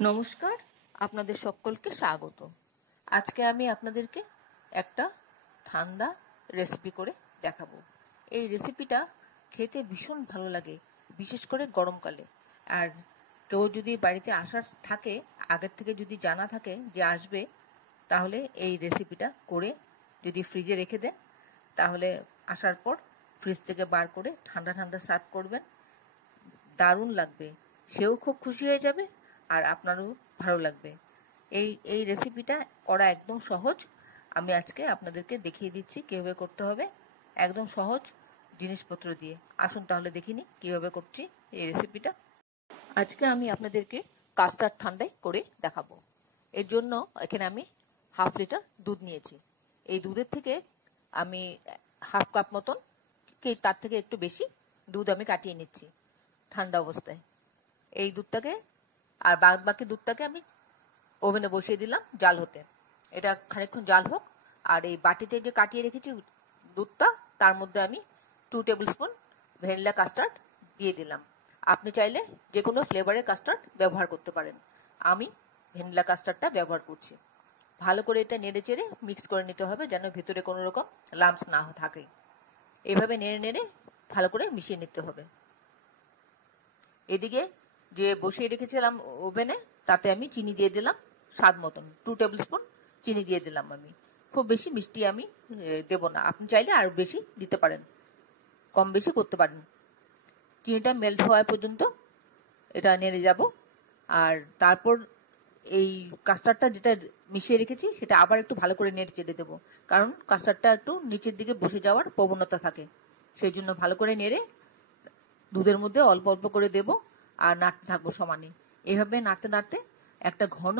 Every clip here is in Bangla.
নমস্কার, আপনাদের সকলকে স্বাগত। আজকে আমি আপনাদেরকে একটা ঠান্ডা রেসিপি করে দেখাবো। এই রেসিপিটা খেতে ভীষণ ভালো লাগে, বিশেষ করে গরমকালে। আর কেউ যদি বাড়িতে আসার থাকে, আগের থেকে যদি জানা থাকে যে আসবে, তাহলে এই রেসিপিটা করে যদি ফ্রিজে রেখে দেন, তাহলে আসার পর ফ্রিজ থেকে বার করে ঠান্ডা ঠান্ডা সার্ভ করবেন। দারুণ লাগবে, সেও খুব খুশি হয়ে যাবে আর আপনারও ভালো লাগবে। এই রেসিপিটা করা একদম সহজ। আমি আজকে আপনাদেরকে দেখিয়ে দিচ্ছি কীভাবে করতে হবে, একদম সহজ জিনিসপত্র দিয়ে। আসুন তাহলে দেখিনি কীভাবে করছি এই রেসিপিটা। আজকে আমি আপনাদেরকে কাস্টার্ড ঠান্ডায় করে দেখাবো। এর জন্য এখানে আমি 1/2 লিটার দুধ নিয়েছি। এই দুধের থেকে আমি 1/2 কাপ মতন, কি তার থেকে একটু বেশি দুধ আমি কাটিয়ে নিচ্ছি ঠান্ডা অবস্থায়। এই দুধটাকে আর বাকি দুধটাকে আমি ওভেনে বসিয়ে দিলাম জাল হতে। এটা খানিকক্ষণ জাল হোক। আর এই বাটিতে যে কাটিয়ে রেখেছি দুধটা, তার মধ্যে আমি 2 টেবিল স্পুন ভ্যানিলা কাস্টার্ড দিয়ে দিলাম। আপনি চাইলে যে কোনো ফ্লেভারের কাস্টার্ড ব্যবহার করতে পারেন। আমি ভ্যানিলা কাস্টার্ডটা ব্যবহার করছি। ভালো করে এটা নেড়ে চেড়ে মিক্স করে নিতে হবে, যেন ভিতরে কোনো রকম লাম্পস না থাকে। এইভাবে নেড়ে নেড়ে ভালো করে মিশিয়ে নিতে হবে। এদিকে যে বসিয়ে রেখেছিলাম ওভেনে, তাতে আমি চিনি দিয়ে দিলাম স্বাদ মতন। 2 টেবিল স্পুন চিনি দিয়ে দিলাম আমি। খুব বেশি মিষ্টি আমি দেব না, আপনি চাইলে আরো বেশি দিতে পারেন, কম বেশি করতে পারেন। চিনিটা মেল্ট হওয়া পর্যন্ত এটা নেড়ে যাব। আর তারপর এই কাস্টার্ডটা যেটা মিশিয়ে রেখেছি সেটা আবার একটু ভালো করে নেড়ে চেড়ে দেবো, কারণ কাস্টার্ডটা একটু নিচের দিকে বসে যাওয়ার প্রবণতা থাকে। সেই জন্য ভালো করে নেড়ে দুধের মধ্যে অল্প অল্প করে দেব আর নাড়তে থাকবো সমানে। এভাবে নাড়তে নাড়তে একটা ঘন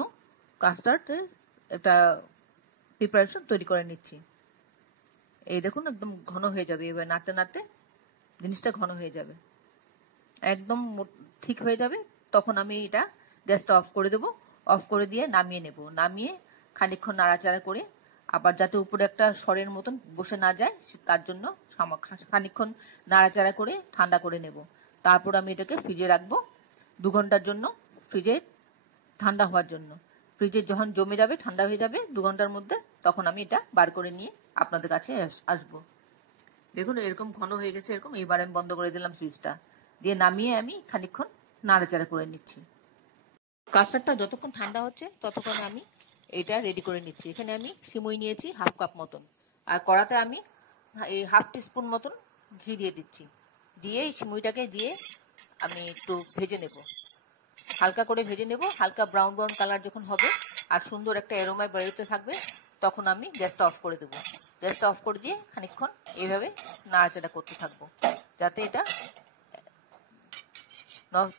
কাস্টার্ডের একটা প্রিপারেশন তৈরি করে নিচ্ছি। এই দেখুন একদম ঘন হয়ে যাবে। এবার নাড়তে নাড়তে জিনিসটা ঘন হয়ে যাবে, একদম ঠিক হয়ে যাবে। তখন আমি এটা গ্যাসটা অফ করে দেবো। অফ করে দিয়ে নামিয়ে নেব। নামিয়ে খানিকক্ষণ নাড়াচাড়া করে, আবার যাতে উপরে একটা সরের মতন বসে না যায়, তার জন্য খানিকক্ষণ নাড়াচাড়া করে ঠান্ডা করে নেব। তারপর আমি এটাকে ফ্রিজে রাখবো 2 ঘন্টার জন্য, ফ্রিজে ঠান্ডা হওয়ার জন্য। ফ্রিজে যখন জমে যাবে, ঠান্ডা হয়ে যাবে 2 ঘন্টার মধ্যে, তখন আমি এটা বার করে নিয়ে আপনাদের কাছে আসবো। দেখুন এরকম ঘন হয়ে গেছে। এরকম এবার আমি বন্ধ করে দিলাম সুইচটা, দিয়ে নামিয়ে আমি খানিকক্ষণ নাড়াচাড়া করে নিচ্ছি। কাস্টার্ডটা যতক্ষণ ঠান্ডা হচ্ছে ততক্ষণ আমি এটা রেডি করে নিচ্ছি। এখানে আমি সিমুই নিয়েছি 1/2 কাপ মতন, আর কড়াতে আমি এই 1/2 টিস্পুন মতন ঘি দিয়ে দিচ্ছি। দিয়ে এই সিমুইটাকে দিয়ে আমি একটু ভেজে নেব, হালকা করে ভেজে নেব। হালকা ব্রাউন ব্রাউন কালার যখন হবে আর সুন্দর একটা এরোমায় বেরোতে থাকবে, তখন আমি গ্যাসটা অফ করে দেবো। গ্যাসটা অফ করে দিয়ে খানিকক্ষণ এইভাবে নাড়াচাড়া করতে থাকবো, যাতে এটা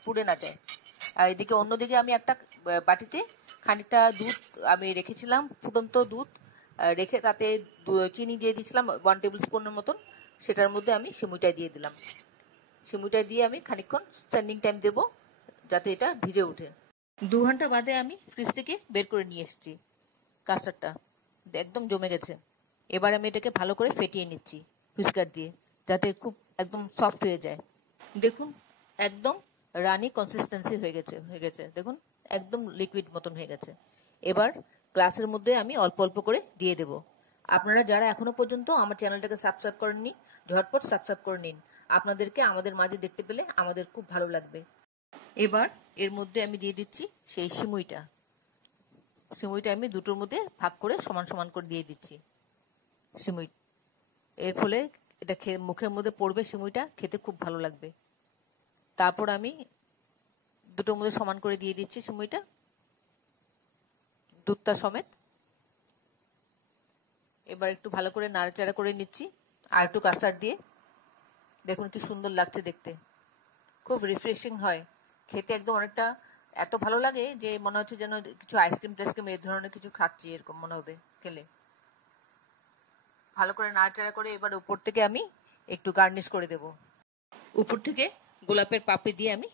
পুড়ে না যায়। আর এদিকে অন্যদিকে আমি একটা বাটিতে খানিকটা দুধ আমি রেখেছিলাম, ফুটন্ত দুধ রেখে তাতে চিনি দিয়ে দিয়েছিলাম 1 টেবিল স্পুনের মতন। সেটার মধ্যে আমি সিমুইটা দিয়ে দিলাম। সিমুইটা দিয়ে আমি খানিকক্ষণ স্ট্যান্ডিং টাইম দেবো, যাতে এটা ভিজে ওঠে। 2 ঘন্টা বাদে আমি ফ্রিজ থেকে বের করে নিয়ে এসেছি। কাস্টার্ডটা একদম জমে গেছে। এবার আমি এটাকে ভালো করে ফেটিয়ে নিচ্ছি হুইস্কার দিয়ে, যাতে খুব একদম সফট হয়ে যায়। দেখুন একদম রানি কনসিস্টেন্সি হয়ে গেছে দেখুন, একদম লিকুইড মতন হয়ে গেছে। এবার গ্লাসের মধ্যে আমি অল্প অল্প করে দিয়ে দেব। আপনারা যারা এখনো পর্যন্ত আমার চ্যানেলটাকে সাবস্ক্রাইব করেননি, ঝটপট সাবস্ক্রাইব করে নিন। আপনাদেরকে আমাদের মাঝে দেখতে পেলে আমাদের খুব ভালো লাগবে। এবার এর মধ্যে আমি দিয়ে দিচ্ছি সেই সিমুইটা। আমি দুটোর মধ্যে ভাগ করে সমান সমান করে দিয়ে দিচ্ছি সিমুই। এর ফলে এটা মুখের মধ্যে পড়বে, সিমুইটা খেতে খুব ভালো লাগবে। তারপর আমি দুটোর মধ্যে সমান করে দিয়ে দিচ্ছি সিমুইটা, দুধটা সমেত। এবার একটু ভালো করে নাড়াচাড়া করে নিচ্ছি আর একটু কাস্টার্ড দিয়ে। দেখুন কি সুন্দর লাগছে দেখতে, খুব রিফ্রেশিং হয় খেতে। একদম অনেকটা এত ভালো লাগে যে মনে হচ্ছে যেন কিছু আইসক্রিম টাইসক্রিম এই ধরনের কিছু খাচ্ছি, এরকম মনে হবে খেলে। ভালো করে নাড়াচাড়া করে এবার উপর থেকে আমি একটু গার্নিশ করে দেব। উপর থেকে গোলাপের পাপড়ি দিয়ে আমি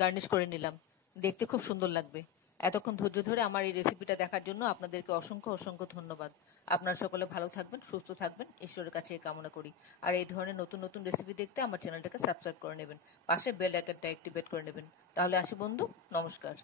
গার্নিশ করে নিলাম, দেখতে খুব সুন্দর লাগবে। এতক্ষণ ধৈর্য ধরে আমার এই রেসিপিটা দেখার জন্য আপনাদেরকে অসংখ্য অসংখ্য ধন্যবাদ। আপনারা সকলে ভালো থাকবেন, সুস্থ থাকবেন, ঈশ্বরের কাছে কামনা করি। আর এই ধরনের নতুন নতুন রেসিপি দেখতে আমার চ্যানেলটাকে সাবস্ক্রাইব করে নেবেন, পাশে বেল আইকনটা অ্যাক্টিভেট করে নেবেন। তাহলে আসি বন্ধু, নমস্কার।